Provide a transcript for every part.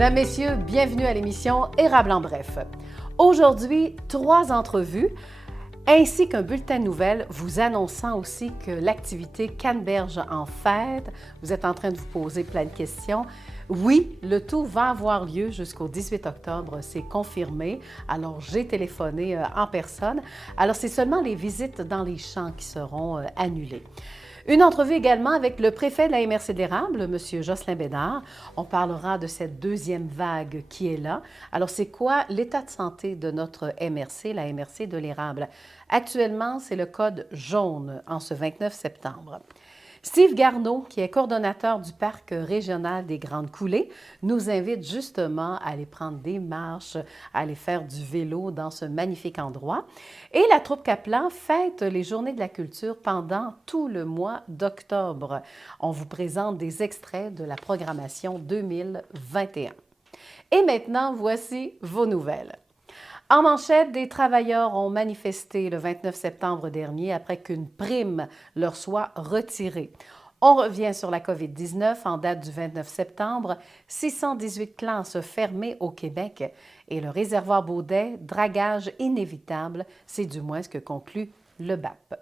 Mesdames, Messieurs, bienvenue à l'émission Érable en bref. Aujourd'hui, 3 entrevues ainsi qu'un bulletin de nouvelles vous annonçant aussi que l'activité Canneberge en fête, vous êtes en train de vous poser plein de questions. Oui, le tout va avoir lieu jusqu'au 18 octobre, c'est confirmé. Alors, j'ai téléphoné en personne. Alors, c'est seulement les visites dans les champs qui seront annulées. Une entrevue également avec le préfet de la MRC de l'Érable, M. Jocelyn Bédard. On parlera de cette deuxième vague qui est là. Alors, c'est quoi l'état de santé de notre MRC, la MRC de l'Érable? Actuellement, c'est le code jaune en ce 29 septembre. Steve Garneau, qui est coordonnateur du Parc régional des Grandes Coulées, nous invite justement à aller prendre des marches, à aller faire du vélo dans ce magnifique endroit. Et la troupe Kaplan fête les Journées de la culture pendant tout le mois d'octobre. On vous présente des extraits de la programmation 2021. Et maintenant, voici vos nouvelles. En manchette, des travailleurs ont manifesté le 29 septembre dernier après qu'une prime leur soit retirée. On revient sur la COVID-19 en date du 29 septembre. 618 classes fermées au Québec et le réservoir Baudet, dragage inévitable, c'est du moins ce que conclut le BAP.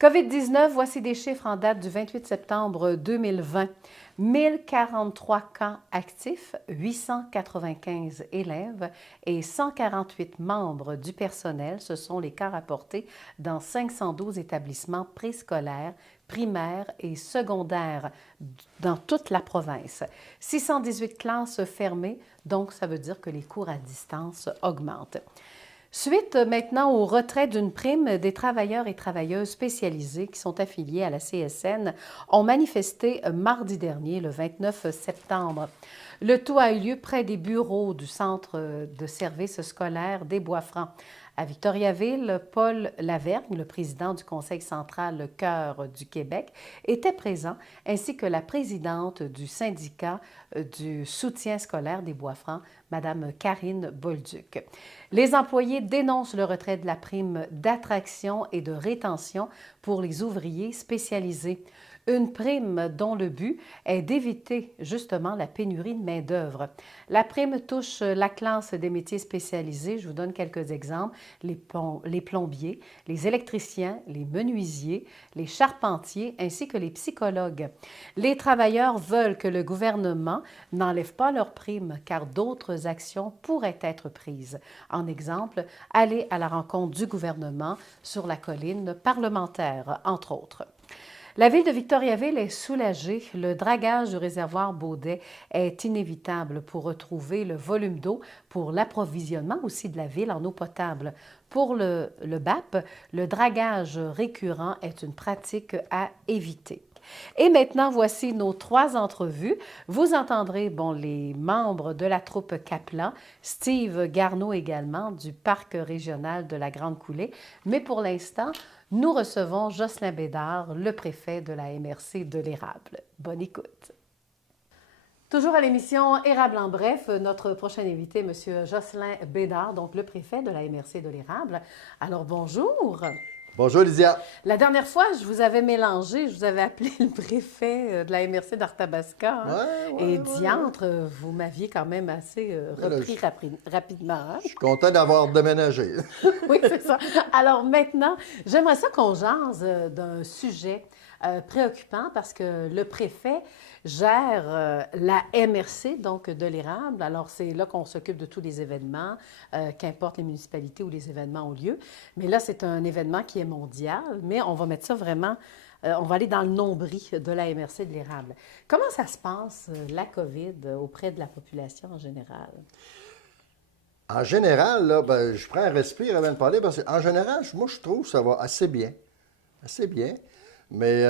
COVID-19, voici des chiffres en date du 28 septembre 2020. 1043 cas actifs, 895 élèves et 148 membres du personnel. Ce sont les cas rapportés dans 512 établissements préscolaires, primaires et secondaires dans toute la province. 618 classes fermées, donc ça veut dire que les cours à distance augmentent. Suite maintenant au retrait d'une prime, des travailleurs et travailleuses spécialisés qui sont affiliés à la CSN ont manifesté mardi dernier, le 29 septembre. Le tout a eu lieu près des bureaux du Centre de services scolaires des Bois-Francs. À Victoriaville, Paul Lavergne, le président du Conseil central Le Cœur du Québec, était présent, ainsi que la présidente du syndicat du soutien scolaire des Bois-Francs, Mme Karine Bolduc. Les employés dénoncent le retrait de la prime d'attraction et de rétention pour les ouvriers spécialisés. Une prime dont le but est d'éviter justement la pénurie de main-d'œuvre. La prime touche la classe des métiers spécialisés. Je vous donne quelques exemples. Les plombiers, les électriciens, les menuisiers, les charpentiers ainsi que les psychologues. Les travailleurs veulent que le gouvernement n'enlève pas leur prime car d'autres actions pourraient être prises. En exemple, aller à la rencontre du gouvernement sur la colline parlementaire, entre autres. La ville de Victoriaville est soulagée. Le dragage du réservoir Baudet est inévitable pour retrouver le volume d'eau pour l'approvisionnement aussi de la ville en eau potable. Pour le BAP, le dragage récurrent est une pratique à éviter. Et maintenant, voici nos 3 entrevues. Vous entendrez les membres de la troupe Kaplan, Steve Garneau également, du Parc régional de la Grande Coulée. Mais pour l'instant, nous recevons Jocelyn Bédard, le préfet de la MRC de l'Érable. Bonne écoute. Toujours à l'émission Érable en bref, notre prochain invité, M. Jocelyn Bédard, donc le préfet de la MRC de l'Érable. Alors, bonjour. Bonjour, Lydia. La dernière fois, je vous avais mélangé, je vous avais appelé le préfet de la MRC d'Arthabasca. Et diantre, vous m'aviez quand même assez repris rapidement. Hein? Je suis content d'avoir déménagé. Oui, c'est ça. Alors maintenant, j'aimerais ça qu'on jase d'un sujet préoccupant parce que le préfet gère la MRC, donc de l'Érable. Alors, c'est là qu'on s'occupe de tous les événements, qu'importe les municipalités où les événements ont lieu. Mais là, c'est un événement qui est mondial, mais on va mettre ça vraiment, on va aller dans le nombril de la MRC de l'Érable. Comment ça se passe, la COVID, auprès de la population en général? En général, là, je prends un respire avant de parler parce qu'en général, moi, je trouve que ça va assez bien. Assez bien. Mais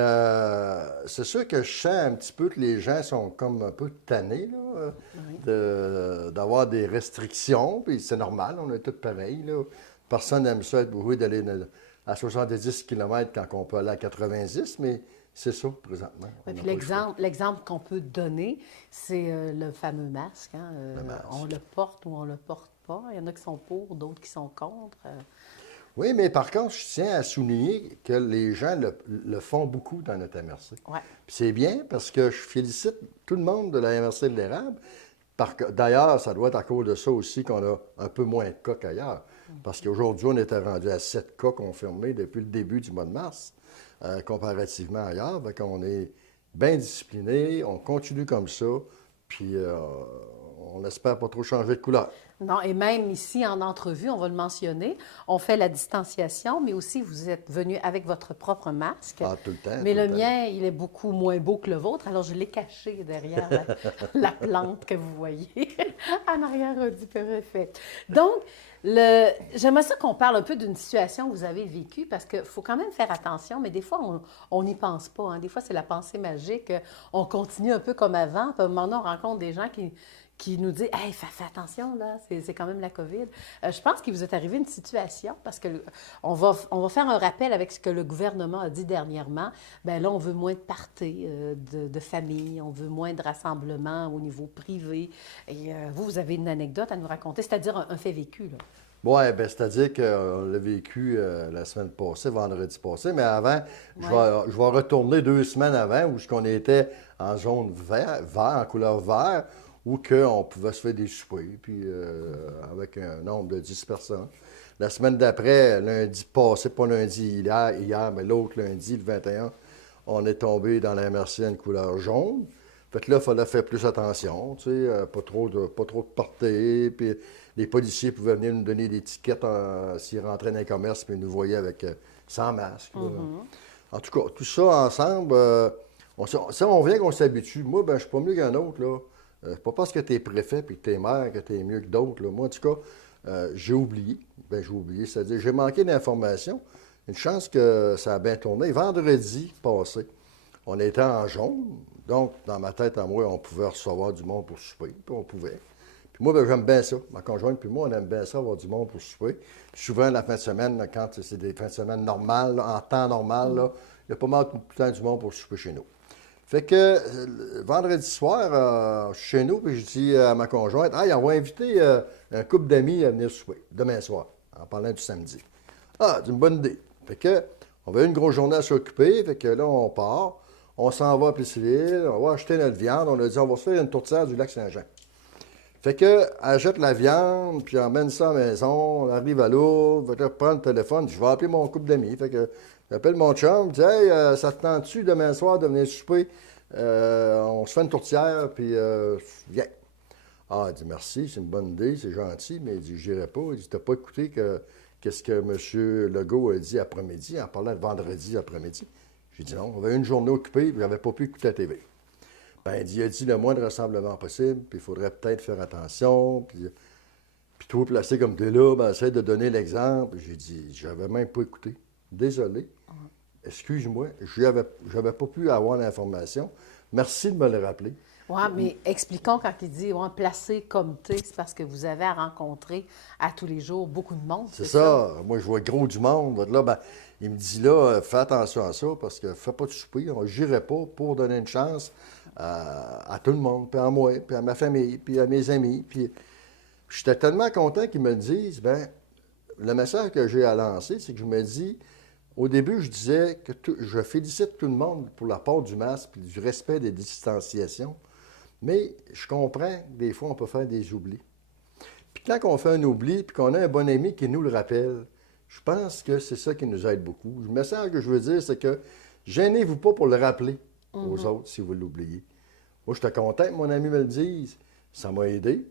c'est sûr que je sens un petit peu que les gens sont comme un peu tannés là, oui. D'avoir des restrictions. Puis c'est normal, on est tous pareils. Là. Personne n'aime ça être obligé d'aller à 70 km quand on peut aller à 90, mais c'est ça présentement. Oui, puis l'exemple qu'on peut donner, c'est le fameux masque. Hein? Le masque. On le porte ou on le porte pas. Il y en a qui sont pour, d'autres qui sont contre. Oui, mais par contre, je tiens à souligner que les gens le font beaucoup dans notre MRC. Ouais. Puis c'est bien parce que je félicite tout le monde de la MRC de l'Érable D'ailleurs, ça doit être à cause de ça aussi qu'on a un peu moins de cas qu'ailleurs. Parce qu'aujourd'hui, on était rendu à 7 cas confirmés depuis le début du mois de mars, comparativement à ailleurs. Fait qu'on est bien discipliné, on continue comme ça, puis on espère pas trop changer de couleur. Non, et même ici, en entrevue, on va le mentionner, on fait la distanciation, mais aussi vous êtes venu avec votre propre masque. Ah, tout le temps. Mais tout le temps. mien, il est beaucoup moins beau que le vôtre, alors je l'ai caché derrière la plante que vous voyez en arrière du préfet. Donc, j'aimerais ça qu'on parle un peu d'une situation que vous avez vécue, parce qu'il faut quand même faire attention, mais des fois, on n'y pense pas. Hein. Des fois, c'est la pensée magique. On continue un peu comme avant, puis à un moment donné, on rencontre des gens qui nous dit hey, fais attention, là, c'est quand même la COVID. Je pense qu'il vous est arrivé une situation, parce que on va faire un rappel avec ce que le gouvernement a dit dernièrement. Bien là, on veut moins de parties de famille, on veut moins de rassemblements au niveau privé. Et vous avez une anecdote à nous raconter, c'est-à-dire un fait vécu, là. Oui, bien, c'est-à-dire qu'on l'a vécu la semaine passée, vendredi passé, mais avant, je vais retourner 2 semaines avant où on était en zone vert, en couleur vert, où on pouvait se faire des soupers, puis avec un nombre de 10 personnes. La semaine d'après, lundi passé, pas lundi hier, mais l'autre lundi, le 21, on est tombé dans la MRC couleur jaune. Fait que là, il fallait faire plus attention, tu sais, pas trop de portée, puis les policiers pouvaient venir nous donner des tickets s'ils rentraient dans les commerces, puis ils nous voyaient avec sans masque. En tout cas, tout ça ensemble, on vient qu'on s'habitue. Moi, ben, je suis pas mieux qu'un autre, là. C'est pas parce que tu es préfet puis que tu es maire que tu es mieux que d'autres. Moi, en tout cas, j'ai oublié. Ben, j'ai oublié, c'est-à-dire j'ai manqué d'informations. Une chance que ça a bien tourné. Vendredi passé, on était en jaune. Donc, dans ma tête à moi, on pouvait recevoir du monde pour souper, puis on pouvait. Puis moi, ben, j'aime bien ça. Ma conjointe puis moi, on aime bien ça, avoir du monde pour souper. Puis souvent, la fin de semaine, là, quand c'est des fins de semaine normales, là, en temps normal, là, il y a pas mal tout le temps du monde pour souper chez nous. Fait que vendredi soir, chez nous, puis je dis à ma conjointe, ah, on va inviter un couple d'amis à venir souper, demain soir, en parlant du samedi. Ah, c'est une bonne idée. Fait que, on avait une grosse journée à s'occuper, fait que là, on part, on s'en va à Plessisville, on va acheter notre viande, on a dit, on va se faire une tourtière du lac Saint-Jean. Fait que, elle jette la viande, puis elle emmène ça à la maison, on arrive à l'eau, fait que prend le téléphone, je vais appeler mon couple d'amis. Fait que, j'appelle mon chum, je dis, hey, ça te tente-tu demain soir de venir souper? On se fait une tourtière, puis viens. Ah, il dit, merci, c'est une bonne idée, c'est gentil, mais il dit, j'irai pas. Il dit, t'as pas écouté qu'est-ce que M. Legault a dit après-midi, en parlant de vendredi après-midi? J'ai dit non, on avait une journée occupée, puis j'avais pas pu écouter la TV. Ben, il a dit le moins de rassemblement possible, puis il faudrait peut-être faire attention, puis toi, placé comme tu es là, ben, essaie de donner l'exemple. J'ai dit, j'avais même pas écouté. Désolé. Excuse-moi, j'avais pas pu avoir l'information. Merci de me le rappeler. Oui, mais expliquons quand il dit placé comme t'es, c'est parce que vous avez à rencontrer à tous les jours beaucoup de monde. C'est ça. Moi, je vois gros du monde. Là, ben, il me dit là, fais attention à ça parce que fais pas de souper. Je n'irai pas pour donner une chance à tout le monde, puis à moi, puis à ma famille, puis à mes amis. Puis j'étais tellement content qu'ils me le disent. Ben, le message que j'ai à lancer, c'est que je me dis, au début, je disais que je félicite tout le monde pour l'apport du masque et du respect des distanciations. Mais je comprends que des fois, on peut faire des oublis. Puis quand on fait un oubli, puis qu'on a un bon ami qui nous le rappelle, je pense que c'est ça qui nous aide beaucoup. Le message que je veux dire, c'est que gênez-vous pas pour le rappeler aux autres si vous l'oubliez. Moi, j'étais content que mon ami me le dise. Ça m'a aidé.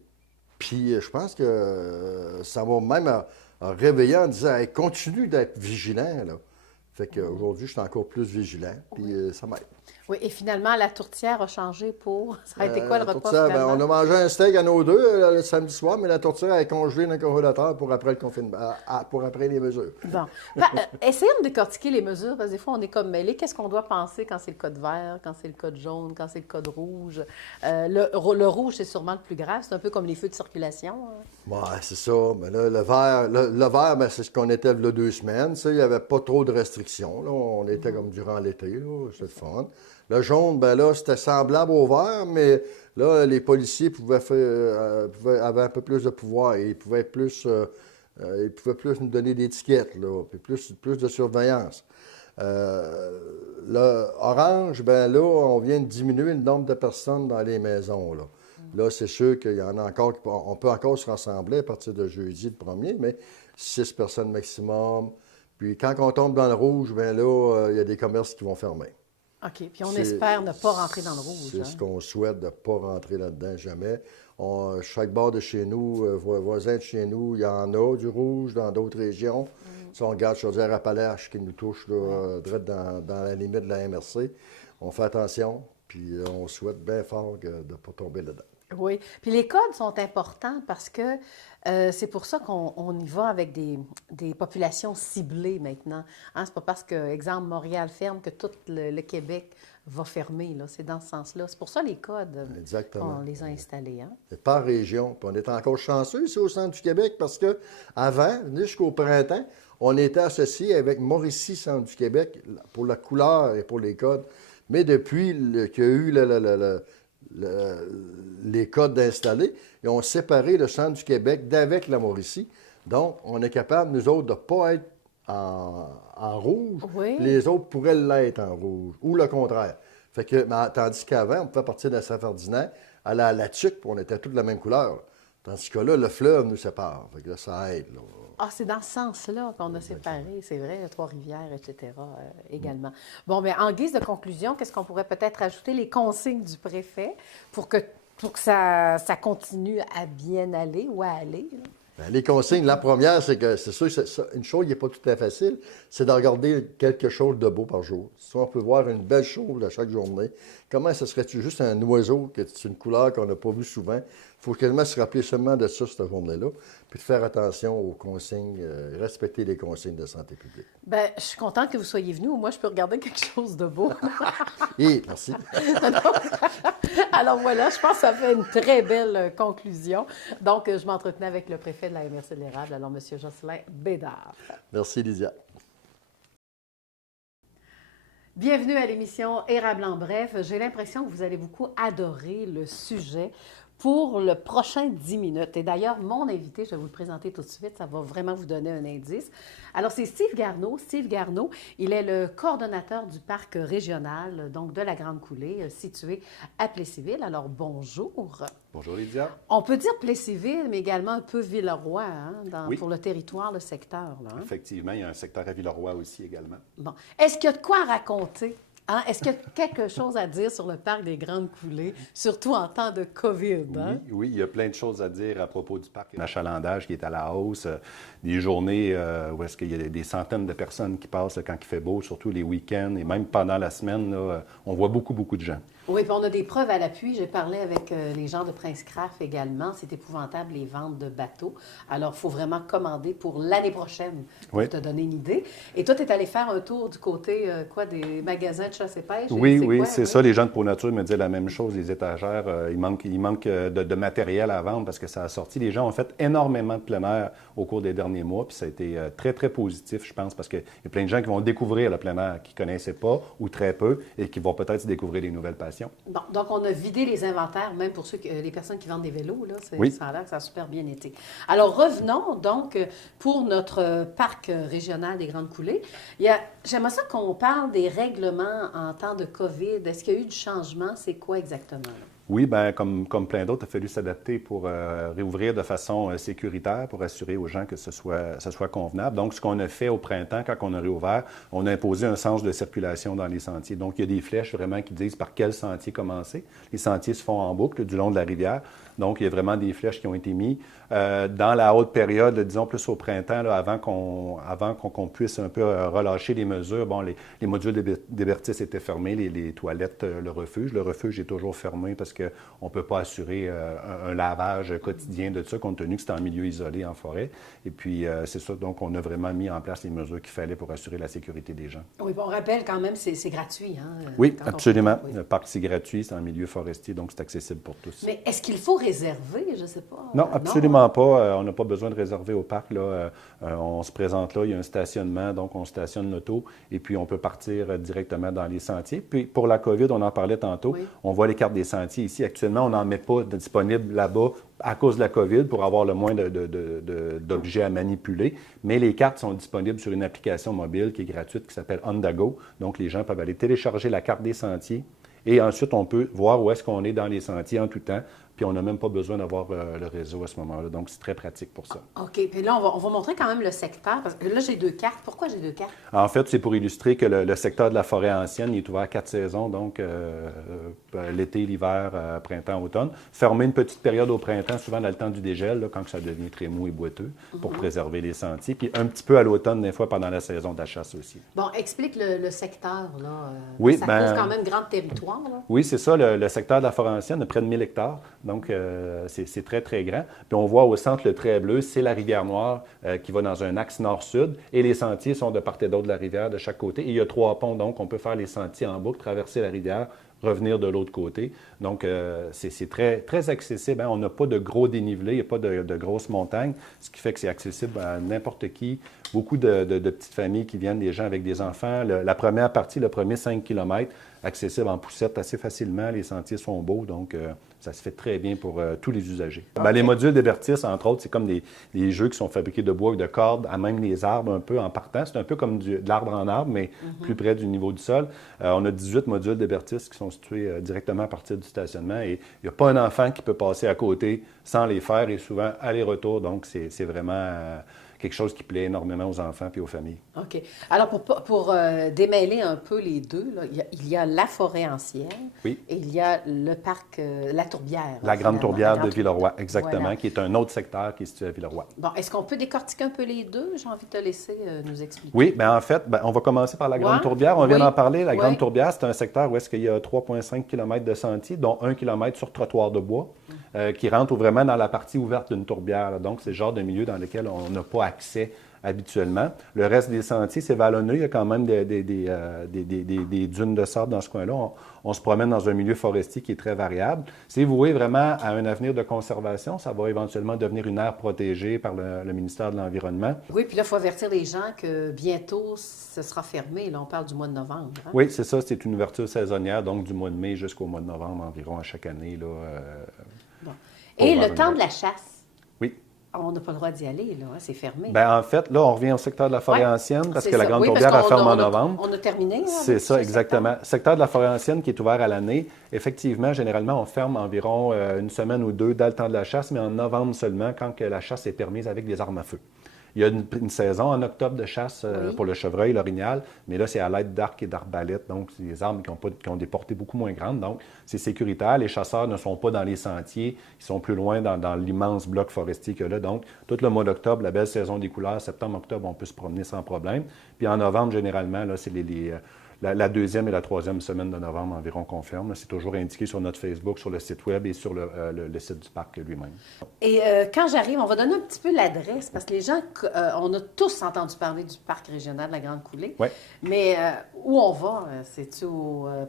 Puis je pense que ça m'a même réveillé en disant hey, continue d'être vigilant. Là. Fait qu'aujourd'hui, je suis encore plus vigilant, puis ça m'aide. Oui, et finalement, la tourtière a changé pour... Ça a été quoi le repas ben, finalement? on a mangé un steak à nos deux le samedi soir, mais la tourtière est congelée dans le congélateur pour après le confinement, pour après les mesures. Bon. Essayons de décortiquer les mesures, parce que des fois, on est comme mêlés. Qu'est-ce qu'on doit penser quand c'est le code vert, quand c'est le code jaune, quand c'est le code rouge? Le rouge, c'est sûrement le plus grave. C'est un peu comme les feux de circulation. Hein? Oui, c'est ça. Mais là, le vert, ben, c'est ce qu'on était là 2 semaines. Il n'y avait pas trop de restrictions. Là. On était comme durant l'été. C'était le fun. Le jaune, ben là, c'était semblable au vert, mais là, les policiers avaient un peu plus de pouvoir et ils pouvaient plus nous donner des étiquettes, là, puis plus de surveillance. Le orange, ben là, on vient de diminuer le nombre de personnes dans les maisons, là. Là, c'est sûr qu'il y en a encore, on peut encore se rassembler à partir de jeudi le 1er, mais 6 personnes maximum. Puis quand on tombe dans le rouge, bien là, il y a des commerces qui vont fermer. OK. Puis on espère ne pas rentrer dans le rouge. C'est ce qu'on souhaite, de ne pas rentrer là-dedans jamais. Chaque bord de chez nous, voisins de chez nous, il y en a du rouge dans d'autres régions. Si on regarde Chaudière-Appalaches qui nous touche là, direct dans la limite de la MRC, on fait attention, puis on souhaite bien fort de ne pas tomber là-dedans. Oui. Puis les codes sont importants parce que c'est pour ça qu'on y va avec des populations ciblées maintenant. Hein? C'est pas parce que, exemple, Montréal ferme que tout le Québec va fermer. Là. C'est dans ce sens-là. C'est pour ça les codes, Exactement. on les a installés. Hein? C'est par région. Puis on est encore chanceux ici au centre du Québec parce qu'avant, jusqu'au printemps, on était associé avec Mauricie, centre du Québec, pour la couleur et pour les codes. Mais depuis qu'il y a eu les codes installés, ils ont séparé le centre du Québec d'avec la Mauricie. Donc, on est capable, nous autres, de ne pas être en rouge. Oui. Les autres pourraient l'être en rouge, ou le contraire. Fait que, tandis qu'avant, on pouvait partir de Saint-Ferdinand, aller à La Tuque, puis on était tous de la même couleur. Tandis que là, le fleuve nous sépare. Fait que là, ça aide. Là. Ah, c'est dans ce sens-là qu'on a séparé, c'est vrai, Trois-Rivières, etc. Également. Bon, bien, en guise de conclusion, qu'est-ce qu'on pourrait peut-être ajouter? Les consignes du préfet pour que ça continue à bien aller ou à aller. Là. Bien, les consignes, la première, c'est que c'est sûr, une chose qui n'est pas tout à fait facile, c'est de regarder quelque chose de beau par jour. Si on peut voir une belle chose à chaque journée, comment ce serait-tu juste un oiseau, que c'est une couleur qu'on n'a pas vue souvent? Il faut quasiment se rappeler seulement de ça, cette journée-là, puis de faire attention aux consignes, respecter les consignes de santé publique. Bien, je suis contente que vous soyez venu. Moi, je peux regarder quelque chose de beau. Et merci. Alors voilà, je pense que ça fait une très belle conclusion. Donc, je m'entretenais avec le préfet de la MRC de l'Érable, alors M. Jocelyn Bédard. Merci, Lydia. Bienvenue à l'émission Érable en bref. J'ai l'impression que vous allez beaucoup adorer le sujet pour le prochain 10 minutes. Et d'ailleurs, mon invité, je vais vous le présenter tout de suite, ça va vraiment vous donner un indice. Alors, c'est Steve Garneau. Steve Garneau, il est le coordonnateur du parc régional, donc de la Grande Coulée, situé à Plessisville. Alors, bonjour. Bonjour, Lydia. On peut dire Plessisville, mais également un peu Villeroy, hein, Oui. pour le territoire, le secteur. Là, hein? Effectivement, il y a un secteur à Villeroy aussi également. Bon. Est-ce qu'il y a de quoi raconter? Hein? Est-ce qu'il y a quelque chose à dire sur le parc des Grandes Coulées, surtout en temps de COVID? Hein? Oui, il y a plein de choses à dire à propos du parc. L'achalandage qui est à la hausse, des journées où est-ce qu'il y a des centaines de personnes qui passent quand il fait beau, surtout les week-ends et même pendant la semaine, là, on voit beaucoup de gens. Oui, puis on a des preuves à l'appui. J'ai parlé avec les gens de Prince Craft également. C'est épouvantable, les ventes de bateaux. Alors, il faut vraiment commander pour l'année prochaine, pour te donner une idée. Et toi, tu es allé faire un tour du côté, des magasins de chasse et pêche? Oui, c'est ça. Les gens de ProNature me disaient la même chose. Les étagères, il manque de matériel à vendre parce que ça a sorti. Les gens ont fait énormément de plein air au cours des derniers mois, puis ça a été très, très positif, je pense, parce qu'il y a plein de gens qui vont découvrir le plein air, qui ne connaissaient pas ou très peu, et qui vont peut-être découvrir des nouvelles passions. Bon, donc, on a vidé les inventaires, même pour les personnes qui vendent des vélos. Là, oui. Ça a l'air que ça a super bien été. Alors, revenons donc pour notre parc régional des Grandes Coulées. J'aimerais ça qu'on parle des règlements en temps de COVID. Est-ce qu'il y a eu du changement? C'est quoi exactement? Là? Oui, bien, comme plein d'autres, il a fallu s'adapter pour réouvrir de façon sécuritaire, pour assurer aux gens que ce soit convenable. Donc, ce qu'on a fait au printemps, quand on a réouvert, on a imposé un sens de circulation dans les sentiers. Donc, il y a des flèches vraiment qui disent par quel sentier commencer. Les sentiers se font en boucle du long de la rivière. Donc, il y a vraiment des flèches qui ont été mises. Dans la haute période, disons plus au printemps, là, avant qu'on puisse un peu relâcher les mesures, bon, les modules d'hébertis étaient fermés, les toilettes, le refuge. Le refuge est toujours fermé parce qu'on ne peut pas assurer un lavage quotidien de ça, compte tenu que c'est en milieu isolé, en forêt. Et puis, c'est ça. Donc, on a vraiment mis en place les mesures qu'il fallait pour assurer la sécurité des gens. Oui, on rappelle quand même, c'est gratuit. Hein, oui, absolument. Oui. Le parc, c'est gratuit, c'est en milieu forestier, donc c'est accessible pour tous. Mais est-ce qu'il faut réserver? Je ne sais pas. Non, absolument pas. On n'a pas besoin de réserver au parc. Là. On se présente là, il y a un stationnement, donc on stationne l'auto et puis on peut partir directement dans les sentiers. Puis pour la COVID, on en parlait tantôt, oui. On voit les cartes des sentiers ici. Actuellement, on n'en met pas de disponibles là-bas à cause de la COVID pour avoir le moins d'objets à manipuler. Mais les cartes sont disponibles sur une application mobile qui est gratuite qui s'appelle Ondago. Donc les gens peuvent aller télécharger la carte des sentiers et ensuite on peut voir où est-ce qu'on est dans les sentiers en tout temps. puis on n'a même pas besoin d'avoir le réseau à ce moment-là. Donc, c'est très pratique pour ça. OK. Puis là, on va montrer quand même le secteur. Parce que là, j'ai 2 cartes. Pourquoi j'ai 2 cartes? En fait, c'est pour illustrer que le secteur de la forêt ancienne il est ouvert 4 saisons, donc l'été, l'hiver, printemps, automne. Fermé une petite période au printemps, souvent dans le temps du dégel, là, quand ça devient très mou et boiteux, pour préserver les sentiers. Puis un petit peu à l'automne, des fois, pendant la saison de la chasse aussi. Bon, explique le secteur, là. Oui, ça couvre quand même grand territoire, là. Oui, c'est ça. Le secteur de la forêt ancienne a près de 1000 hectares. Donc, c'est très, très grand. Puis on voit au centre le trait bleu, c'est la rivière Noire qui va dans un axe nord-sud. Et les sentiers sont de part et d'autre de la rivière, de chaque côté. Et il y a 3 ponts, donc on peut faire les sentiers en boucle, traverser la rivière, revenir de l'autre côté. Donc, c'est très, très accessible. Hein. On n'a pas de gros dénivelé, il n'y a pas de grosses montagnes, ce qui fait que c'est accessible à n'importe qui. Beaucoup de petites familles qui viennent, des gens avec des enfants. La première partie, le premier 5 km, accessible en poussette assez facilement. Les sentiers sont beaux, donc ça se fait très bien pour tous les usagers. Okay. Bien, les modules d'Hébertis, entre autres, c'est comme des jeux qui sont fabriqués de bois et de cordes, à même les arbres un peu en partant. C'est un peu comme de l'arbre en arbre, mais plus près du niveau du sol. On a 18 modules d'Hébertis qui sont situés directement à partir du stationnement et il n'y a pas un enfant qui peut passer à côté sans les faire et souvent aller-retour. Donc, c'est vraiment quelque chose qui plaît énormément aux enfants et aux familles. OK. Alors, pour démêler un peu les deux, là, il y a la forêt ancienne et il y a le parc, la tourbière. La grande tourbière de Villeroy, exactement, voilà. Qui est un autre secteur qui est situé à Villeroy. Bon, est-ce qu'on peut décortiquer un peu les deux? J'ai envie de te laisser nous expliquer. Oui, bien en fait, on va commencer par la grande tourbière. On vient d'en parler. La grande tourbière, c'est un secteur où est-ce qu'il y a 3,5 km de sentiers, dont 1 km sur trottoir de bois, qui rentre vraiment dans la partie ouverte d'une tourbière. Là. Donc, c'est le genre de milieu dans lequel on n'a pas accès habituellement. Le reste des sentiers, c'est vallonneux. Il y a quand même des dunes de sable dans ce coin-là. On se promène dans un milieu forestier qui est très variable. C'est voué vraiment à un avenir de conservation. Ça va éventuellement devenir une aire protégée par le ministère de l'Environnement. Oui, puis là, il faut avertir les gens que bientôt, ce sera fermé. Là, on parle du mois de novembre. Hein? Oui, c'est ça. C'est une ouverture saisonnière, donc du mois de mai jusqu'au mois de novembre environ à chaque année. Là, bon. Et le temps de la chasse? Oui. On n'a pas le droit d'y aller, là, hein? C'est fermé. Bien, en fait, là, on revient au secteur de la forêt ancienne parce que la grande tourbière, elle ferme en novembre. On a terminé. C'est ça, exactement. Le secteur de la forêt ancienne qui est ouvert à l'année, effectivement, généralement, on ferme environ une semaine ou deux dans le temps de la chasse, mais en novembre seulement, quand que la chasse est permise avec des armes à feu. Il y a une saison en octobre de chasse pour le chevreuil, l'orignal, mais là, c'est à l'aide d'arcs et d'arbalètes, donc c'est des armes qui ont des portées beaucoup moins grandes, donc c'est sécuritaire. Les chasseurs ne sont pas dans les sentiers, ils sont plus loin dans l'immense bloc forestier qu'il y a là. Donc, tout le mois d'octobre, la belle saison des couleurs, septembre-octobre, on peut se promener sans problème. Puis en novembre, généralement, là, c'est la deuxième et la troisième semaine de novembre environ qu'on ferme. C'est toujours indiqué sur notre Facebook, sur le site web et sur le site du parc lui-même. Et quand j'arrive, on va donner un petit peu l'adresse, parce que les gens, on a tous entendu parler du parc régional de la Grande Coulée. Oui. Mais où on va? C'est-tu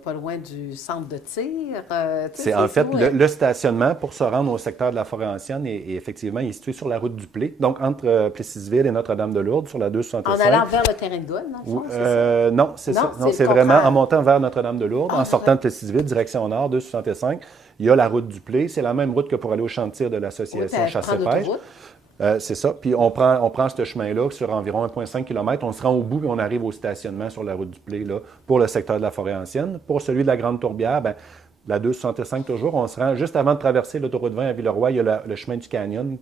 pas loin du centre de tir? C'est en fait le stationnement pour se rendre au secteur de la forêt ancienne et effectivement, il est situé sur la route du Plé, donc entre Plessisville et Notre-Dame-de-Lourdes, sur la 265. En allant vers le terrain de golf, dans le fond, c'est ça? Non, c'est ça. Non, c'est vraiment en montant vers Notre-Dame-de-Lourdes, en sortant de Plessisville, direction nord, 265. Il y a la route du Plé. C'est la même route que pour aller au champ de tir de l'association Chasse et Pêche. C'est ça. Puis on prend ce chemin-là sur environ 1,5 km. On se rend au bout et on arrive au stationnement sur la route du Plé là, pour le secteur de la forêt ancienne. Pour celui de la Grande Tourbière, bien, la 265 toujours, on se rend juste avant de traverser l'autoroute 20 à Villeroy. Il y a le chemin du Canyon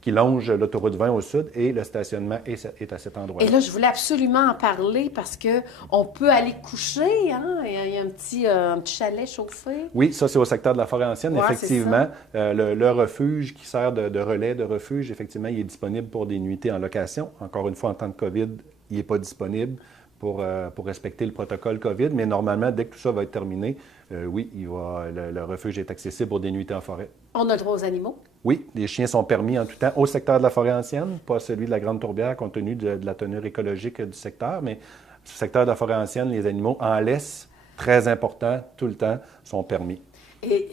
qui longe l'autoroute 20 au sud et le stationnement est à cet endroit-là. Et là, je voulais absolument en parler parce qu'on peut aller coucher, hein? Il y a un petit chalet chauffé. Oui, ça, c'est au secteur de la forêt ancienne. Ouais, effectivement, le refuge qui sert de relais de refuge, effectivement, il est disponible pour des nuitées en location. Encore une fois, en temps de COVID, il n'est pas disponible pour respecter le protocole COVID, mais normalement, dès que tout ça va être terminé, oui, le refuge est accessible pour des nuitées en forêt. On a le droit aux animaux? Oui, les chiens sont permis en tout temps au secteur de la forêt ancienne, pas celui de la Grande Tourbière compte tenu de la tenue écologique du secteur, mais le secteur de la forêt ancienne, les animaux en laisse, très important, tout le temps, sont permis. Et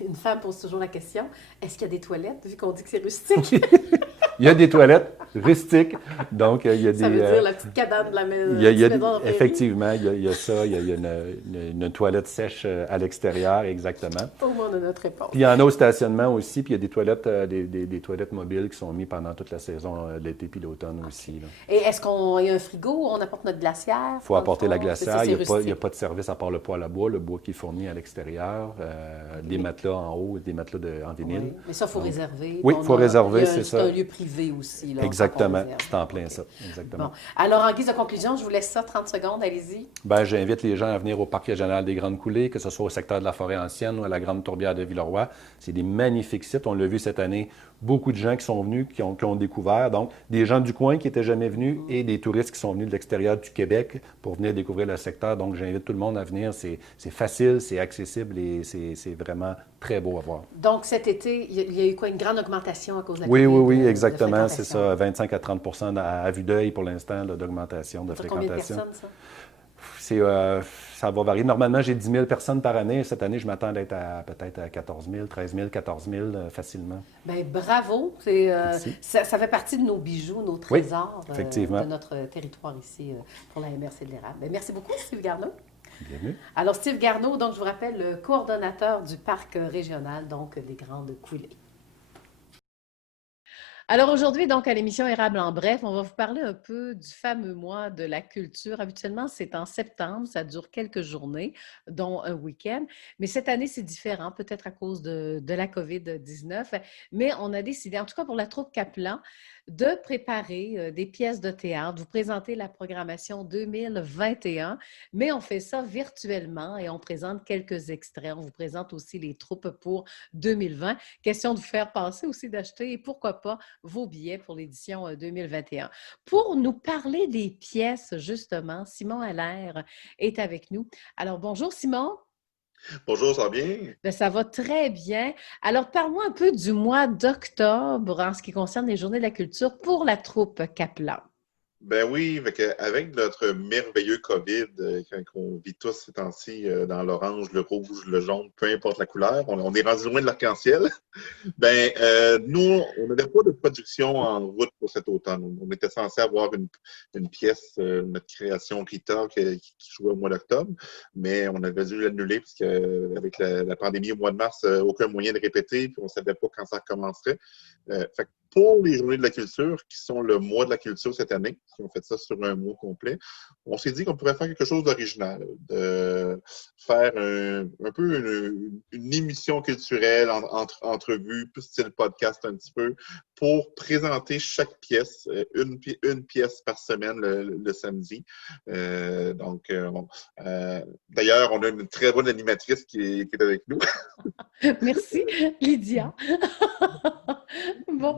une femme pose toujours la question, est-ce qu'il y a des toilettes, vu qu'on dit que c'est rustique? Il y a des toilettes rustiques, donc il y a des... Ça veut dire la petite cabane de la maison. Effectivement, il y a ça, il y a une toilette sèche à l'extérieur, exactement. Tout le monde a notre réponse. Puis il y en a au stationnement aussi, puis il y a des toilettes, des toilettes mobiles qui sont mises pendant toute la saison de l'été puis l'automne aussi. Là. Et est-ce qu'il y a un frigo? On apporte notre glacière? Il faut apporter la glacière. Il n'y a pas de service à part le poêle à bois, le bois qui est fourni à l'extérieur, des matelas en haut, des matelas en vinyle. Oui. Mais ça, il faut réserver. Oui, il faut réserver, c'est ça. C'est un lieu privé aussi. Là, exactement, c'est en plein ça. Exactement. Bon. Alors, en guise de conclusion, je vous laisse ça 30 secondes, allez-y. Bien, j'invite les gens à venir au Parc régional des Grandes Coulées, que ce soit au secteur de la Forêt-Ancienne ou à la Grande Tourbière de Villeroy. C'est des magnifiques sites. On l'a vu cette année. Beaucoup de gens qui sont venus, qui ont découvert. Donc, des gens du coin qui n'étaient jamais venus et des touristes qui sont venus de l'extérieur du Québec pour venir découvrir le secteur. Donc, j'invite tout le monde à venir. C'est facile, c'est accessible et c'est vraiment très beau à voir. Donc, cet été, il y a eu quoi, une grande augmentation à cause de la Oui, COVID, oui, exactement. C'est ça, 25 à 30 à vue d'œil pour l'instant d'augmentation de fréquentation. Combien de personnes, ça? Ça va varier. Normalement, j'ai 10 000 personnes par année. Cette année, je m'attends d'être peut-être à 14 000, 13 000, 14 000 facilement. Bien, bravo. Ça fait partie de nos bijoux, nos trésors de notre territoire ici pour la MRC de l'érable. Bien, merci beaucoup, Steve Garneau. Bienvenue. Alors, Steve Garneau, donc, je vous rappelle, le coordonnateur du parc régional, donc, des Grandes Coulées. Alors aujourd'hui, donc, à l'émission Érable en bref, on va vous parler un peu du fameux mois de la culture. Habituellement, c'est en septembre, ça dure quelques journées, dont un week-end. Mais cette année, c'est différent, peut-être à cause de la COVID-19. Mais on a décidé, en tout cas pour la troupe Kaplan, de préparer des pièces de théâtre, vous présenter la programmation 2021, mais on fait ça virtuellement et on présente quelques extraits. On vous présente aussi les troupes pour 2020. Question de vous faire penser aussi d'acheter, et pourquoi pas, vos billets pour l'édition 2021. Pour nous parler des pièces, justement, Simon Allaire est avec nous. Alors, bonjour Simon. Bonjour, ça va bien? Bien, ça va très bien. Alors, parle-moi un peu du mois d'octobre en ce qui concerne les Journées de la culture pour la troupe Kaplan. Ben oui, avec notre merveilleux COVID, qu'on vit tous ces temps-ci dans l'orange, le rouge, le jaune, peu importe la couleur, on est rendu loin de l'arc-en-ciel. Nous, on n'avait pas de production en route pour cet automne. On était censé avoir une pièce, notre création Rita, qui jouait au mois d'octobre, mais on avait dû l'annuler parce qu'avec la pandémie au mois de mars, aucun moyen de répéter, puis on ne savait pas quand ça recommencerait. Pour les Journées de la culture, qui sont le mois de la culture cette année, qui ont fait ça sur un mois complet, on s'est dit qu'on pourrait faire quelque chose d'original, de faire un peu une émission culturelle, entrevue, plus style podcast un petit peu, pour présenter chaque pièce, une pièce par semaine le samedi. D'ailleurs, on a une très bonne animatrice qui est avec nous. Merci, Lydia. Bon.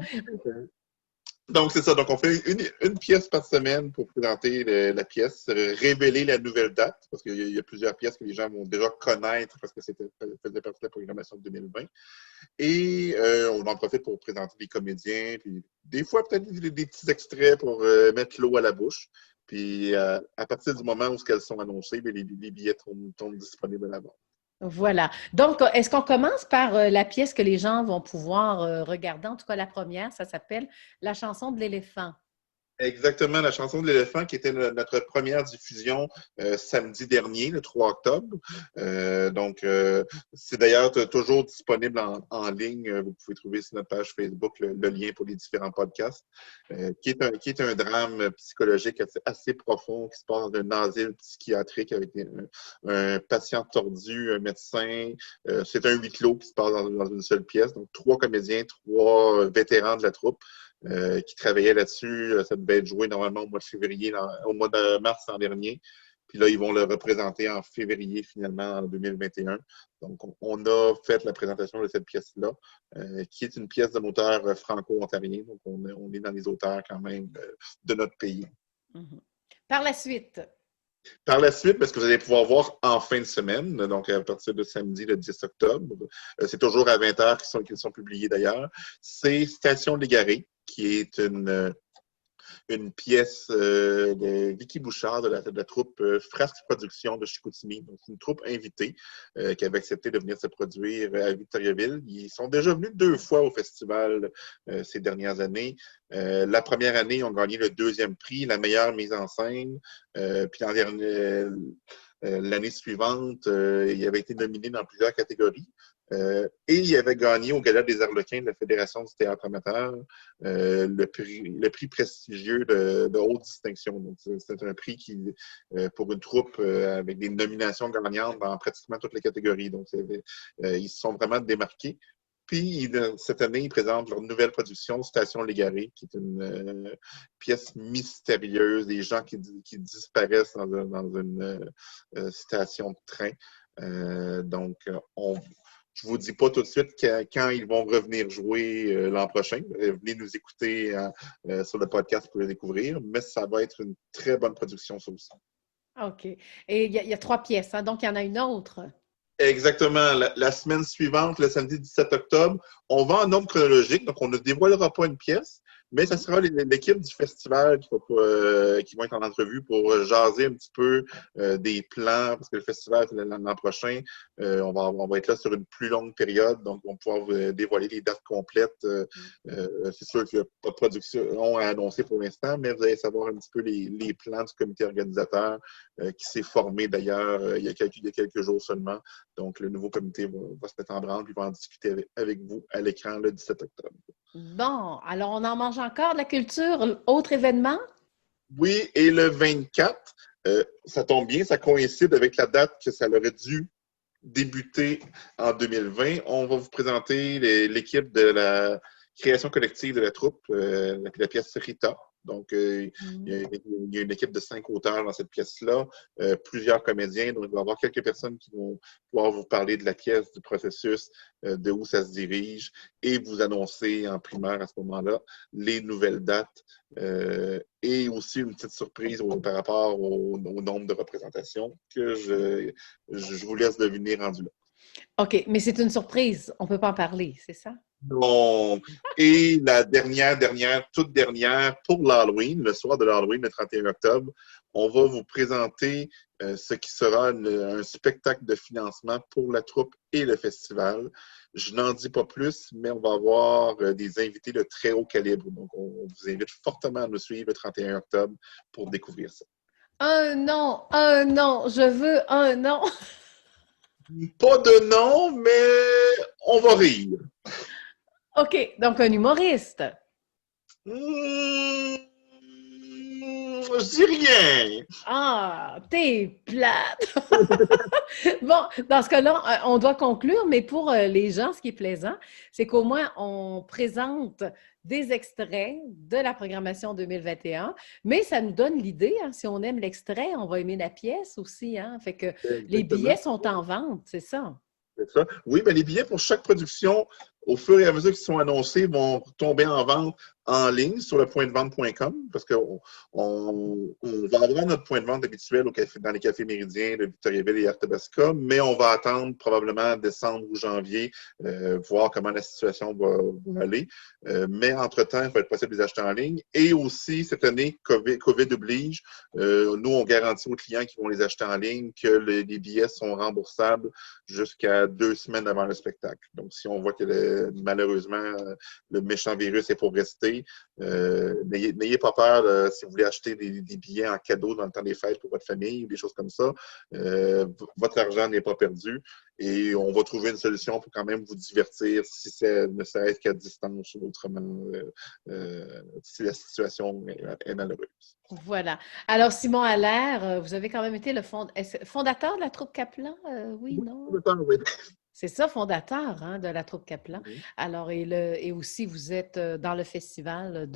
Donc, c'est ça. Donc, on fait une pièce par semaine pour présenter la pièce, révéler la nouvelle date, parce qu'il y a plusieurs pièces que les gens vont déjà connaître parce que ça faisait partie de la programmation de 2020. Et on en profite pour présenter des comédiens, puis des fois, peut-être des petits extraits pour mettre l'eau à la bouche. Puis, à partir du moment où elles sont annoncées, les billets tombent disponibles là-bas. Voilà. Donc, est-ce qu'on commence par la pièce que les gens vont pouvoir regarder? En tout cas, la première, ça s'appelle « La chanson de l'éléphant ». Exactement, la chanson de l'éléphant qui était notre première diffusion samedi dernier, le 3 octobre. C'est d'ailleurs toujours disponible en ligne. Vous pouvez trouver sur notre page Facebook le lien pour les différents podcasts, qui est un drame psychologique assez profond qui se passe dans un asile psychiatrique avec un patient tordu, un médecin. C'est un huis clos qui se passe dans une seule pièce. Donc, 3 comédiens, 3 vétérans de la troupe. Qui travaillaient là-dessus. Ça devait être joué normalement au mois de février, au mois de mars l'an dernier. Puis là, ils vont le représenter en février, finalement, en 2021. Donc, on a fait la présentation de cette pièce-là, qui est une pièce d'un auteur franco-ontarien. Donc, on est dans les auteurs quand même de notre pays. Mm-hmm. Par la suite, parce que vous allez pouvoir voir en fin de semaine, donc à partir de samedi, le 10 octobre, c'est toujours à 20h qu'ils sont publiés d'ailleurs, c'est Station Légaré, qui est une pièce de Vicky Bouchard de la troupe Frasque Productions de Chicoutimi. Donc, c'est une troupe invitée qui avait accepté de venir se produire à Victoriaville. Ils sont déjà venus 2 fois au festival ces dernières années. La première année, ils ont gagné le 2e prix, la meilleure mise en scène. Puis l'année suivante, il avait été nominé dans plusieurs catégories. Et il avait gagné au Gala des Arlequins de la Fédération du théâtre amateur le prix prestigieux de haute distinction. Donc, c'est un prix qui, pour une troupe avec des nominations gagnantes dans pratiquement toutes les catégories. Donc, ils se sont vraiment démarqués. Puis, cette année, ils présentent leur nouvelle production, Station Légaré, qui est une pièce mystérieuse, des gens qui disparaissent dans une station de train. Donc, je ne vous dis pas tout de suite quand ils vont revenir jouer l'an prochain. Venez nous écouter sur le podcast pour le découvrir, mais ça va être une très bonne production, ça aussi. OK. Et il y a 3 pièces, hein? Donc il y en a une autre. Exactement. La semaine suivante, le samedi 17 octobre, on va en ordre chronologique, donc on ne dévoilera pas une pièce, mais ce sera l'équipe du festival qui vont être en entrevue pour jaser un petit peu des plans, parce que le festival, l'an prochain, on va être là sur une plus longue période, donc on va pouvoir vous dévoiler les dates complètes. C'est sûr qu'il n'y a pas de production à annoncer pour l'instant, mais vous allez savoir un petit peu les plans du comité organisateur qui s'est formé d'ailleurs il y a quelques jours seulement. Donc, le nouveau comité va se mettre en branle et va en discuter avec vous à l'écran le 17 octobre. Bon, alors on en mange encore de la culture. Autre événement? Oui, et le 24, ça tombe bien, ça coïncide avec la date que ça aurait dû débuter en 2020. On va vous présenter l'équipe de la création collective de la troupe, la pièce Rita. Donc, il y a une équipe de 5 auteurs dans cette pièce-là, plusieurs comédiens. Donc, il va y avoir quelques personnes qui vont pouvoir vous parler de la pièce, du processus, de où ça se dirige et vous annoncer en primaire à ce moment-là les nouvelles dates et aussi une petite surprise par rapport au nombre de représentations que je vous laisse deviner rendu là. OK, mais c'est une surprise. On ne peut pas en parler, c'est ça? Non. Et la toute dernière, pour l'Halloween, le soir de l'Halloween, le 31 octobre, on va vous présenter ce qui sera un spectacle de financement pour la troupe et le festival. Je n'en dis pas plus, mais on va avoir des invités de très haut calibre. Donc, on vous invite fortement à nous suivre le 31 octobre pour découvrir ça. Un nom, je veux un nom. Pas de nom, mais on va rire. OK, donc un humoriste. Je dis rien. Ah, t'es plate! Bon, dans ce cas-là, on doit conclure, mais pour les gens, ce qui est plaisant, c'est qu'au moins, on présente des extraits de la programmation 2021, mais ça nous donne l'idée, hein, si on aime l'extrait, on va aimer la pièce aussi, hein, fait que les billets sont en vente, c'est ça? C'est ça. Oui, mais les billets pour chaque production, au fur et à mesure qu'ils sont annoncés, vont tomber en vente en ligne sur le pointdevente.com parce qu'on va avoir notre point de vente habituel dans les cafés Méridien de Victoriaville et Arthabasca, mais on va attendre probablement décembre ou janvier, voir comment la situation va aller. Mais entre-temps, il va être possible de les acheter en ligne. Et aussi, cette année, COVID oblige, nous, on garantit aux clients qui vont les acheter en ligne que les billets sont remboursables jusqu'à 2 semaines avant le spectacle. Donc, si on voit que malheureusement, le méchant virus est pour rester, n'ayez pas peur si vous voulez acheter des billets en cadeau dans le temps des fêtes pour votre famille ou des choses comme ça. Votre argent n'est pas perdu et on va trouver une solution pour quand même vous divertir si ça ne serait-ce qu'à distance ou autrement, si la situation est malheureuse. Voilà. Alors, Simon Allaire, vous avez quand même été le fondateur de la troupe Kaplan, oui, non? Oui. C'est ça, fondateur, hein, de la troupe Kaplan. Oui. Alors, et aussi, vous êtes dans le festival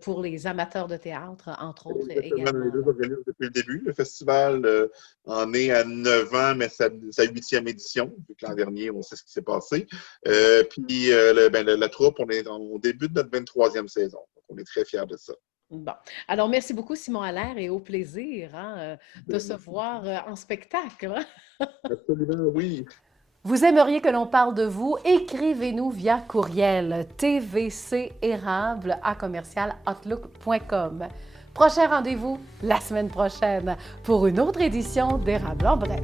pour les amateurs de théâtre, entre autres, Exactement, également. les deux organisent depuis le début. Le festival en est à 9 ans, mais sa 8e édition. Vu que l'an dernier, on sait ce qui s'est passé. Puis, la troupe, on débute notre 23e saison. Donc, on est très fiers de ça. Bon. Alors, merci beaucoup, Simon Allaire, et au plaisir, hein, de se voir en spectacle. Hein? Absolument, oui. Vous aimeriez que l'on parle de vous? Écrivez-nous via courriel tvcérable@outlook.com. Prochain rendez-vous la semaine prochaine pour une autre édition d'Érable en bref.